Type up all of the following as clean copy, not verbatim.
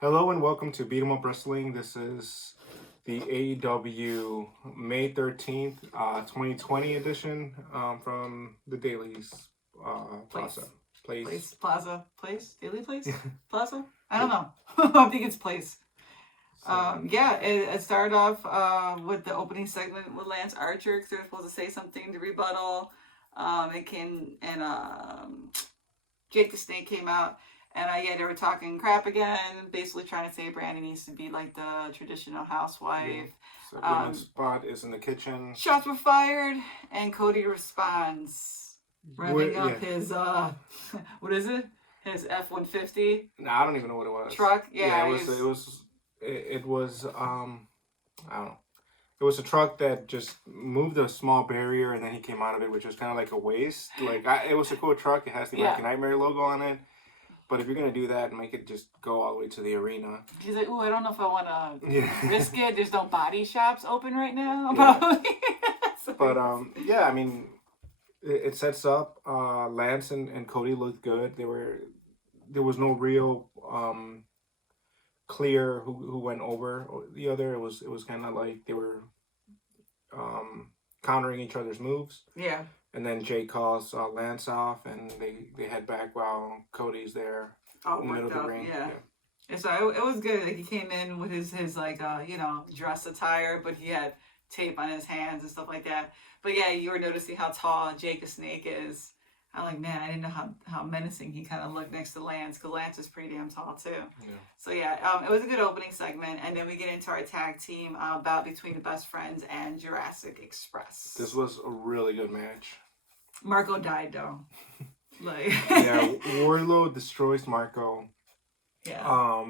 Hello and welcome to Beat 'em Up Wrestling. This is the AEW May 13th, 2020 edition from the Daily's Place. Place. Plaza. Place? Daily Place? Plaza? I don't know. I think it's Place. It started off with the opening segment with Lance Archer because they were supposed to say something to rebuttal. Jake the Snake came out. And they were talking crap again, basically trying to say Brandy needs to be like the traditional housewife. So women's spot is in the kitchen. Shots were fired, and Cody responds, revving up his what is it? His F-150. No, I don't even know what it was. Truck. Yeah, it was I don't know. It was a truck that just moved a small barrier, and then he came out of it, which was kind of like a waste. It was a cool truck. It has the American Nightmare logo on it. But if you're going to do that, make it just go all the way to the arena. He's like, I don't know if I want to risk it. There's no body shops open right now. Yeah. But, it sets up. Lance and Cody looked good. There was no real clear who went over the other. It was kind of like they were countering each other's moves. Yeah. And then Jay calls Lance off, and they head back while Cody's there in the middle of the ring. Yeah. And so it was good. Like, he came in with his dress attire, but he had tape on his hands and stuff like that. But yeah, you were noticing how tall Jake the Snake is. I'm like, man, I didn't know how menacing he kind of looked next to Lance, because Lance is pretty damn tall too. Yeah. So it was a good opening segment, and then we get into our tag team bout between the Best Friends and Jurassic Express. This was a really good match. Marco died though. Wardlow destroys Marco. Yeah.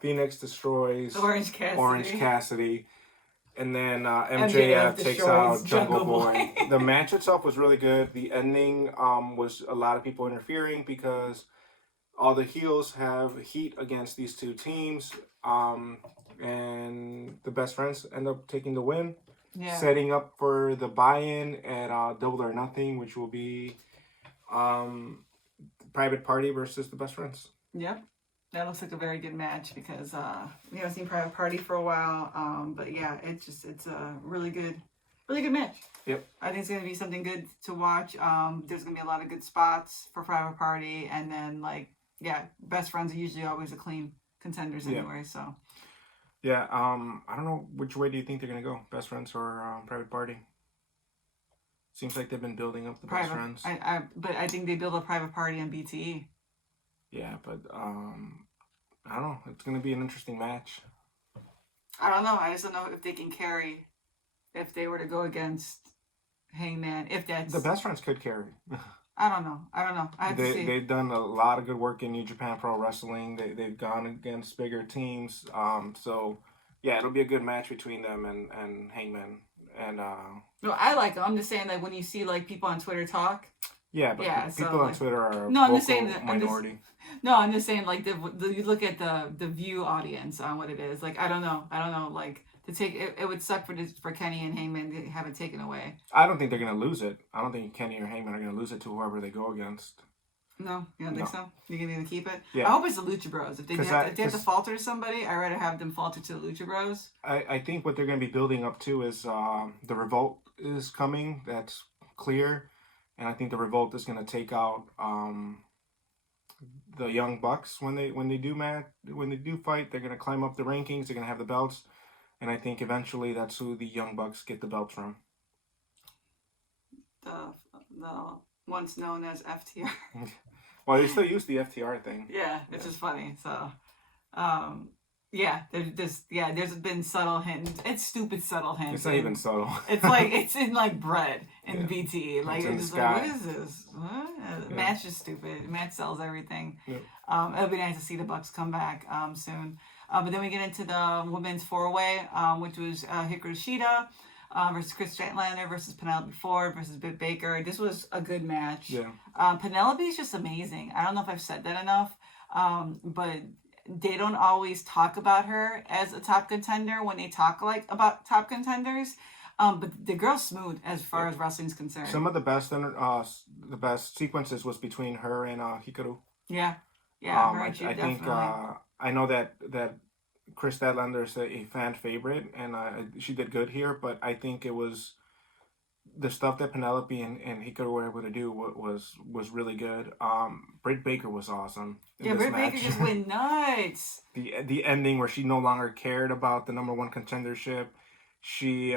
Phoenix destroys Orange Cassidy. And then MJF takes out Jungle Boy. The match itself was really good. The ending was a lot of people interfering because all the heels have heat against these two teams. And the Best Friends end up taking the win. Yeah. Setting up for the buy-in at Double or Nothing, which will be Private Party versus the Best Friends. Yep. That looks like a very good match because we haven't seen Private Party for a while. But yeah, it's a really good match. Yep. I think it's gonna be something good to watch. There's gonna be a lot of good spots for Private Party, and then Best Friends are usually always a clean contenders anyway. So. Yeah. I don't know, which way do you think they're gonna go, Best Friends or Private Party? Seems like they've been building up the Best Friends. But I think they build a Private Party on BTE. Yeah, but I don't know. It's going to be an interesting match. I don't know. I just don't know if they can carry if they were to go against Hangman. If that's the Best Friends could carry. I don't know. I have to see. They've done a lot of good work in New Japan Pro Wrestling. They've gone against bigger teams. So yeah, it'll be a good match between them and Hangman. And no, I like them. I'm just saying, like, when you see like people on Twitter talk. Yeah, but people on Twitter are I'm just saying minority. I'm just saying, like, you look at the view audience on what it is. Like, I don't know. Like, to take it would suck for Kenny and Heyman to have it taken away. I don't think they're gonna lose it. I don't think Kenny or Heyman are gonna lose it to whoever they go against. No, you don't think so? You're gonna keep it? Yeah. I hope it's the Lucha Bros. If they have to falter to somebody, I'd rather have them falter to the Lucha Bros. I think what they're gonna be building up to is the Revolt is coming. That's clear. And I think the Revolt is going to take out the Young Bucks when they do fight. They're going to climb up the rankings. They're going to have the belts, and I think eventually that's who the Young Bucks get the belts from. The once known as FTR. Well, they still use the FTR thing. Yeah, it's just funny. So, there's been subtle hints. It's stupid subtle hints. It's not even subtle. It's like it's in like bread in BT. Like it's just like, what is this? What? Yeah. Match is stupid. Match sells everything. Yep. It'll be nice to see the Bucks come back soon. But then we get into the women's 4-way, which was Hikaru Shida versus Chris Statlander versus Penelope Ford versus Britt Baker. This was a good match. Yeah. Penelope is just amazing. I don't know if I've said that enough, but they don't always talk about her as a top contender when they talk like about top contenders. But the girl's smooth as far as wrestling's concerned. Some of the best sequences was between her and Hikaru. Yeah. I think I know that Chris Statlander is a fan favorite, and she did good here. But I think it was the stuff that Penelope and Hikaru were able to do was really good. Britt Baker was awesome in Yeah, this Britt match. Baker just went nuts. The ending where she no longer cared about the number one contendership. She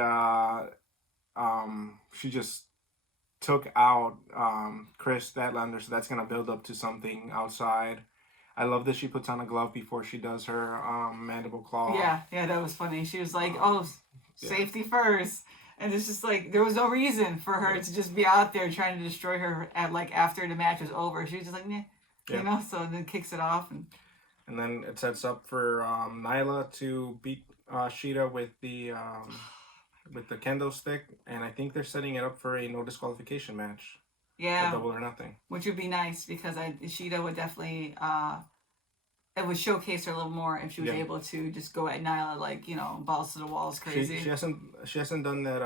she just took out Chris Statlander, so that's gonna build up to something outside. I love that she puts on a glove before she does her mandible claw. Yeah, that was funny. She was like, "Oh, safety first," and it's just like there was no reason for her to just be out there trying to destroy her at like after the match was over. She was just like, "Nah," you know. So then kicks it off, and then it sets up for Nyla to beat Shida with the kendo stick, and I think they're setting it up for a no disqualification match. Yeah, a double or nothing, which would be nice because Shida would definitely it would showcase her a little more if she was able to just go at Nyla like, you know, balls to the walls crazy. She hasn't done that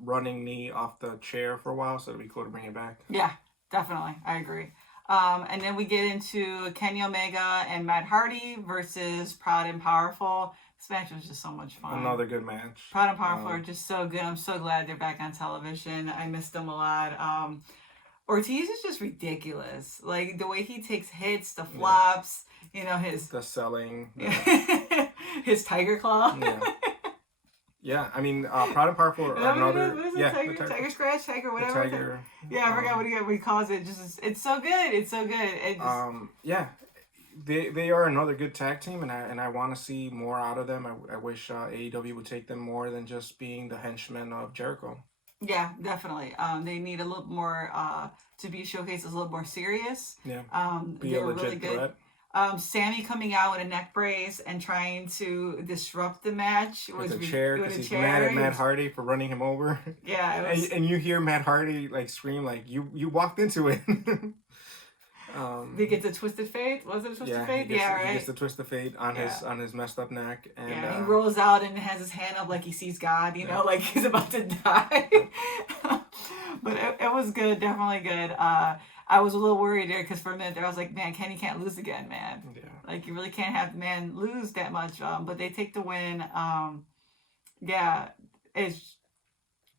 running knee off the chair for a while, so it'd be cool to bring it back. Yeah, definitely, I agree. And then we get into Kenny Omega and Matt Hardy versus Proud and Powerful. This match was just so much fun. Another good match. Proud and Powerful are just so good. I'm so glad they're back on television. I missed them a lot. Ortiz is just ridiculous. Like the way he takes hits, the flops, you know, the selling, his tiger claw. Yeah, I mean, Proud and Powerful are another. What is it? Tiger scratch, tiger, whatever. Tiger. Yeah, I forgot what he calls it. Just it's so good. It's so good. It just, yeah. They are another good tag team, and I want to see more out of them. I wish AEW would take them more than just being the henchmen of Jericho. Yeah, definitely. They need a little more to be showcased as a little more serious. Yeah. Be a legit really good. Threat. Sammy coming out with a neck brace and trying to disrupt the match with a chair because he's mad at Matt Hardy for running him over. Yeah, and you hear Matt Hardy like scream like you walked into it. They get the Twisted Fate. Was it a Twisted Fate? Right. He gets the Twisted Fate on his messed up neck, and he rolls out and has his hand up like he sees God. You know, like he's about to die. But it was good, definitely good. I was a little worried there because for a minute there I was like, man, Kenny can't lose again, man. Yeah. Like you really can't have the man lose that much. But they take the win. Yeah, it's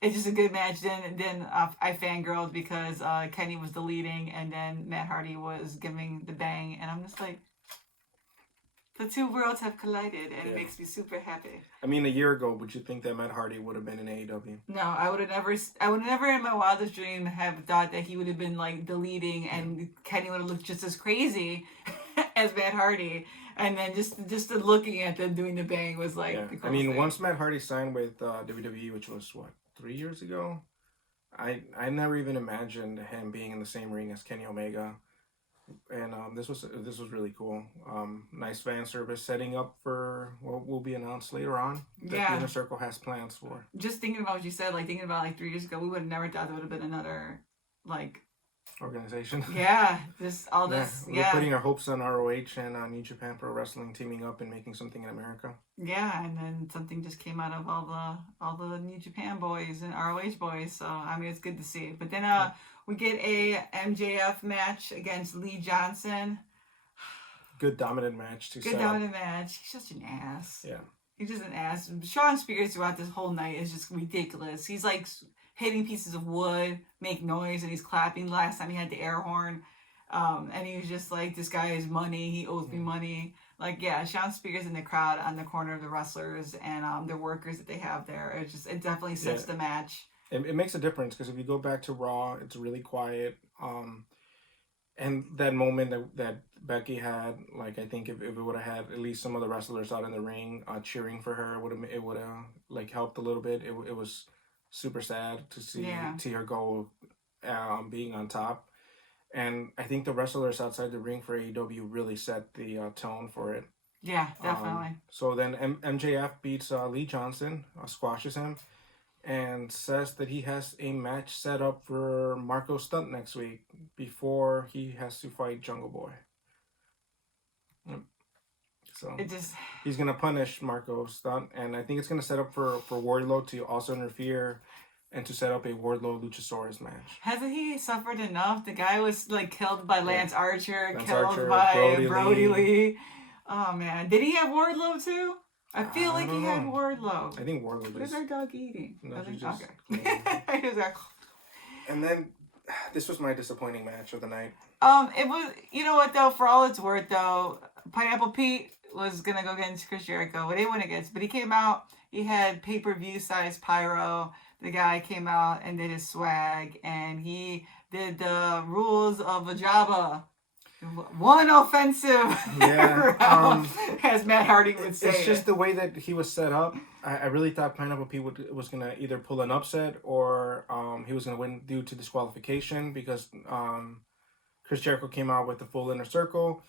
just a good match. Then I fangirled because Kenny was the leading, and then Matt Hardy was giving the bang, and I'm just like, the two worlds have collided, and it makes me super happy. I mean, a year ago, would you think that Matt Hardy would have been in AEW? No, I would never in my wildest dream have thought that he would have been like the leading, and Kenny would have looked just as crazy as Matt Hardy. And then just looking at them doing the bang was like. Yeah. I mean, once Matt Hardy signed with WWE, which was what, 3 years ago, I never even imagined him being in the same ring as Kenny Omega. And this was really cool. Nice fan service, setting up for what will be announced later on that the Inner Circle has plans for. Just thinking about what you said, like thinking about like 3 years ago, we would have never thought there would have been another like organization. Yeah, just all this. We're putting our hopes on ROH and New Japan Pro Wrestling teaming up and making something in America. Yeah, and then something just came out of all the New Japan boys and ROH boys. So I mean, it's good to see. But then we get a MJF match against Lee Johnson. Good dominant match too. Good dominant match. He's such an ass. Yeah. He's just an ass. Shawn Spears throughout this whole night is just ridiculous. He's like hitting pieces of wood, make noise, and he's clapping. Last time he had the air horn. And he was just like, this guy is money. He owes me money. Like, yeah, Shawn Spears in the crowd on the corner of the wrestlers and the workers that they have there. It definitely sets the match. It makes a difference because if you go back to Raw, it's really quiet. And that moment that Becky had, like, I think if it would have had at least some of the wrestlers out in the ring cheering for her, it would have like helped a little bit. It was super sad to see her go being on top. And I think the wrestlers outside the ring for AEW really set the tone for it. Yeah, definitely. So then MJF beats Lee Johnson, squashes him, and says that he has a match set up for Marco Stunt next week before he has to fight Jungle Boy. So he's going to punish Marco Stunt, and I think it's going to set up for Wardlow to also interfere and to set up a Wardlow Luchasaurus match. Hasn't he suffered enough? The guy was like killed by Lance Archer, killed by Brody Lee. Oh man, did he have Wardlow too? I feel I like he don't had know. Wardlow. I think Wardlow What is just. our dog eating? No, Okay. she just. I just got. And then, this was my disappointing match of the night. It was. You know what though? For all it's worth, though, Pineapple Pete was gonna go against Chris Jericho. But they went against. But he came out. He had pay-per-view size pyro. The guy came out and did his swag, and he did the rules of a Jabba. One offensive round, as Matt Hardy would say. It's just the way that he was set up. I really thought Pineapple Pete was going to either pull an upset or he was going to win due to disqualification because Chris Jericho came out with the full inner circle.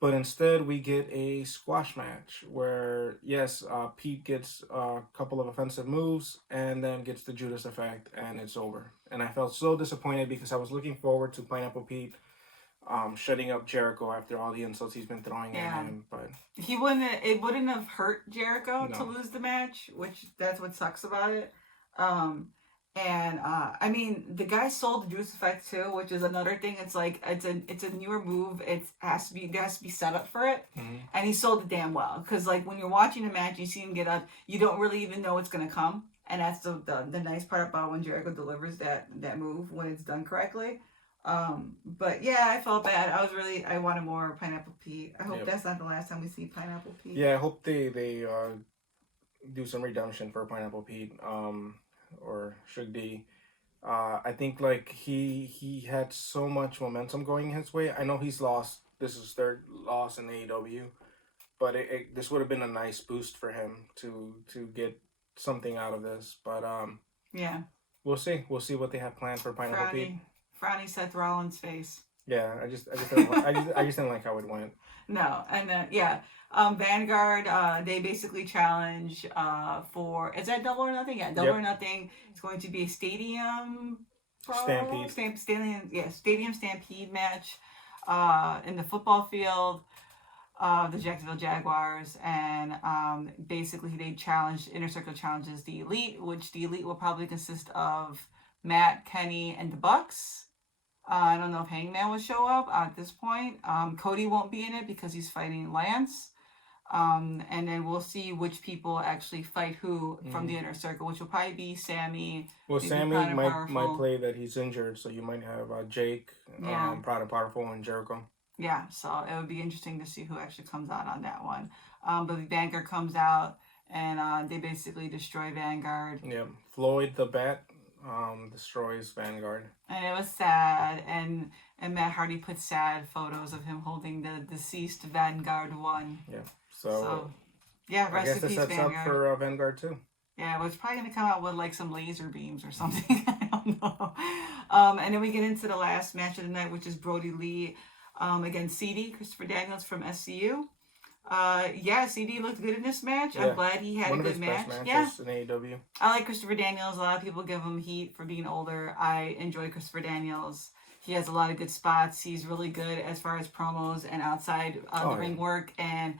But instead, we get a squash match where, yes, Pete gets a couple of offensive moves and then gets the Judas effect, and it's over. And I felt so disappointed because I was looking forward to Pineapple Pete shutting up Jericho after all the insults he's been throwing at him. But it wouldn't have hurt Jericho to lose the match, which that's what sucks about it. I mean, the guy sold the Juice Effect too, which is another thing. It's like it's a newer move. It has to be set up for it, and he sold it damn well. Because like when you're watching the match, you see him get up, you don't really even know what's gonna come, and that's the nice part about when Jericho delivers that move when it's done correctly. But yeah, I felt bad. I wanted more Pineapple Pete. I hope that's not the last time we see Pineapple Pete. Yeah, I hope they do some redemption for Pineapple Pete. Or Shug D. I think like he had so much momentum going his way. I know he's lost. This is his third loss in AEW, but this would have been a nice boost for him to get something out of this. But yeah, we'll see. We'll see what they have planned for Pineapple Pete. Frowny Seth Rollins' face. Yeah, I just didn't like how it went. No, and Vanguard, they basically challenge for, is that Double or Nothing? Yeah, Double or Nothing. It's going to be a stadium stampede. Stadium stampede match in the football field. The Jacksonville Jaguars, and basically they Inner Circle challenges the Elite, which the Elite will probably consist of Matt, Kenny, and the Bucks. I don't know if Hangman will show up at this point. Cody won't be in it because he's fighting Lance. And then we'll see which people actually fight who from the Inner Circle, which will probably be Sammy. Well, Sammy might play that he's injured, so you might have Jake, Proud and Powerful, and Jericho. Yeah, so it would be interesting to see who actually comes out on that one. But Vanguard comes out, and they basically destroy Vanguard. Yeah, Floyd the Bat destroys Vanguard. And it was sad, and Matt Hardy put sad photos of him holding the deceased Vanguard one. Yeah, so yeah, rest I guess in peace, that sets Vanguard. up for Vanguard too. Yeah, it was probably going to come out with like some laser beams or something. I don't know. And then we get into the last match of the night, which is Brody Lee against CD, Christopher Daniels from SCU. CD looked good in this match. Yeah. I'm glad he had a good match. Best matches in AEW. I like Christopher Daniels. A lot of people give him heat for being older. I enjoy Christopher Daniels. He has a lot of good spots. He's really good as far as promos and outside the ring work. And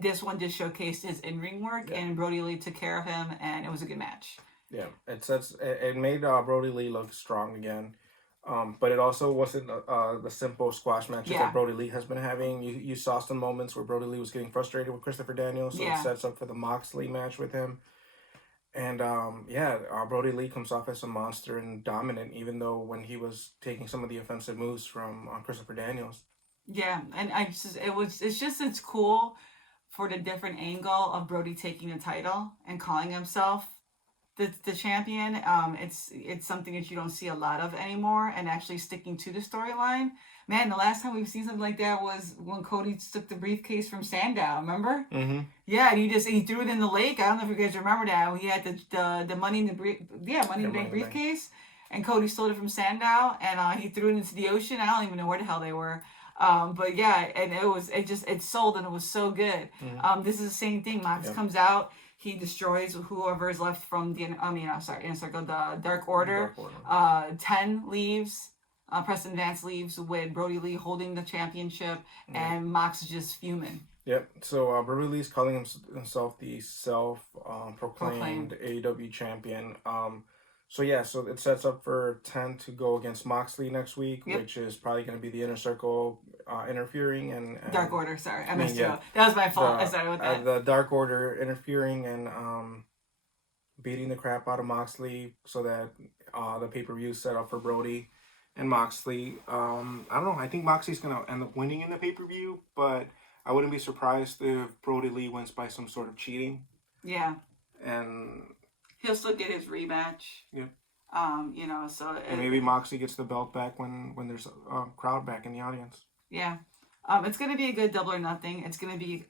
this one just showcased his in-ring work. Yeah. And Brody Lee took care of him, and it was a good match. Yeah, it made Brody Lee look strong again. But it also wasn't the simple squash matches that Brody Lee has been having. You saw some moments where Brody Lee was getting frustrated with Christopher Daniels, so it sets up for the Moxley match with him. And Brody Lee comes off as a monster and dominant, even though when he was taking some of the offensive moves from Christopher Daniels. Yeah, and it's cool for the different angle of Brody taking the title and calling himself the champion. It's something that you don't see a lot of anymore, and actually sticking to the storyline. Man, the last time we've seen something like that was when Cody took the briefcase from Sandow. Remember? Mm-hmm. Yeah, and he threw it in the lake. I don't know if you guys remember that. He had the money in the Money in the Bank briefcase, and Cody stole it from Sandow, and he threw it into the ocean. I don't even know where the hell they were. But yeah, and it sold, and it was so good. Mm-hmm. This is the same thing. Mox comes out. He destroys whoever is left from the Inner Circle, the Dark Order. 10 leaves. Preston Vance leaves with Brody Lee holding the championship, and Mox is just fuming. Yep. So Brody Lee's calling himself the self-proclaimed AEW champion. So yeah, so it sets up for 10 to go against Moxley next week, Yep. which is probably going to be the Inner Circle interfering and Dark Order, sorry. I mean, messed it yeah, up. That was my fault. I started with that. the Dark Order interfering and beating the crap out of Moxley so that the pay-per-view is set up for Brody and Moxley. I don't know. I think Moxley's going to end up winning in the pay-per-view, but I wouldn't be surprised if Brody Lee wins by some sort of cheating. Yeah. And he'll still get his rematch. Yeah. You know, so and maybe Moxley gets the belt back when there's a crowd back in the audience. Yeah. It's going to be a good Double or Nothing. It's going to be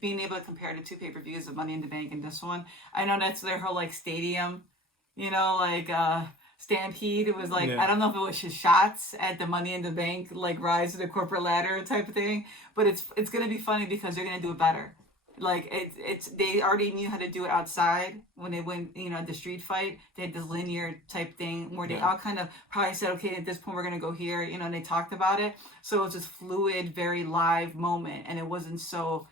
being able to compare the two pay-per-views of Money in the Bank and this one. I know that's their whole like stadium, you know, like Stampede. It was like, I don't know if it was his shots at the Money in the Bank, like rise to the corporate ladder type of thing, but it's going to be funny because they're going to do it better. Like it's they already knew how to do it outside when they went, you know, the street fight. They had this linear type thing where they all kind of probably said, okay, at this point we're gonna go here, you know, and they talked about it. So it was this fluid, very live moment, and it wasn't so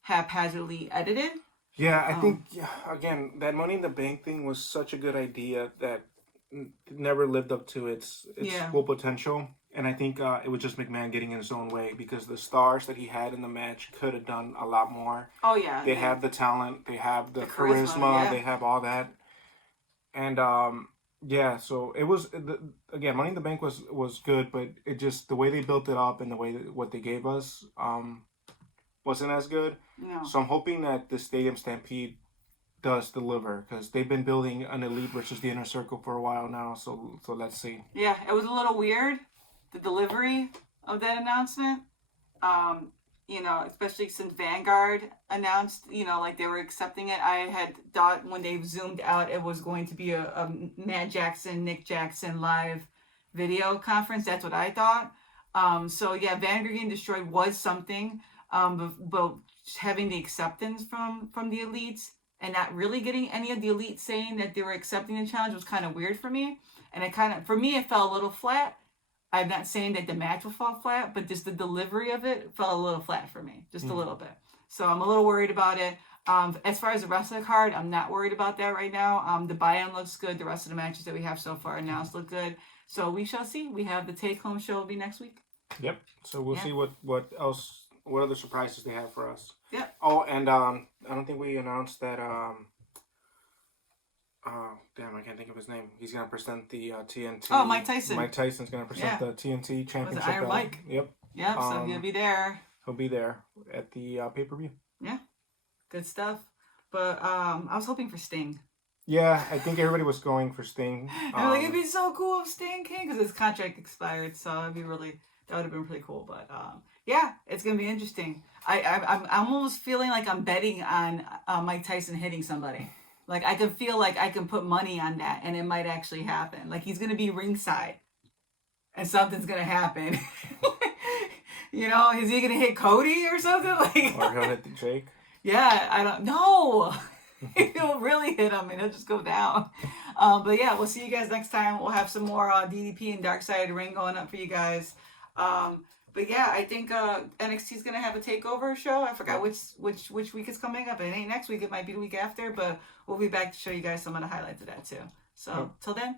haphazardly edited. Yeah, I think again that Money in the Bank thing was such a good idea that never lived up to its full potential. And I think it was just McMahon getting in his own way because the stars that he had in the match could have done a lot more. Oh, yeah. They have the talent. They have the charisma. They have all that. And, so it was, again, Money in the Bank was good, but it just, the way they built it up and the way what they gave us wasn't as good. No. So I'm hoping that the Stadium Stampede does deliver because they've been building an Elite versus the Inner Circle for a while now. So let's see. Yeah, it was a little weird. The delivery of that announcement, you know, especially since Vanguard announced, you know, like they were accepting it. I had thought when they zoomed out it was going to be a Matt Jackson, Nick Jackson live video conference. That's what I thought. So yeah, Vanguard getting destroyed was something, but having the acceptance from the elites and not really getting any of the elites saying that they were accepting the challenge was kind of weird for me. And it kind of, for me, it fell a little flat. I'm not saying that the match will fall flat, but just the delivery of it fell a little flat for me, just a little bit. So I'm a little worried about it. As far as the rest of the card, I'm not worried about that right now. The buy-in looks good. The rest of the matches that we have so far announced look good. So we shall see. We have the take-home show will be next week. Yep. So we'll see what else, what other surprises they have for us. Yep. Oh, and I don't think we announced that. I can't think of his name. He's gonna present the TNT. Oh, Mike Tyson. Mike Tyson's gonna present the TNT Championship. Was it Iron Mike? Yep. Yep. So he'll be there. He'll be there at the pay-per-view. Yeah. Good stuff. But I was hoping for Sting. Yeah, I think everybody was going for Sting. I'm like, it'd be so cool if Sting came because his contract expired, so it'd be really, that would have been pretty cool. But yeah, it's gonna be interesting. I'm almost feeling like I'm betting on Mike Tyson hitting somebody. Like I can feel like I can put money on that, and it might actually happen. Like he's gonna be ringside, and something's gonna happen. You know, is he gonna hit Cody or something? Like, or he'll hit Jake. Yeah, I don't know. He'll really hit him and he'll just go down. But yeah, we'll see you guys next time. We'll have some more DDP and Dark Side of the Ring going up for you guys. But yeah, I think NXT is gonna have a takeover show. I forgot which week is coming up. It ain't next week. It might be the week after. But we'll be back to show you guys some of the highlights of that too. So till then.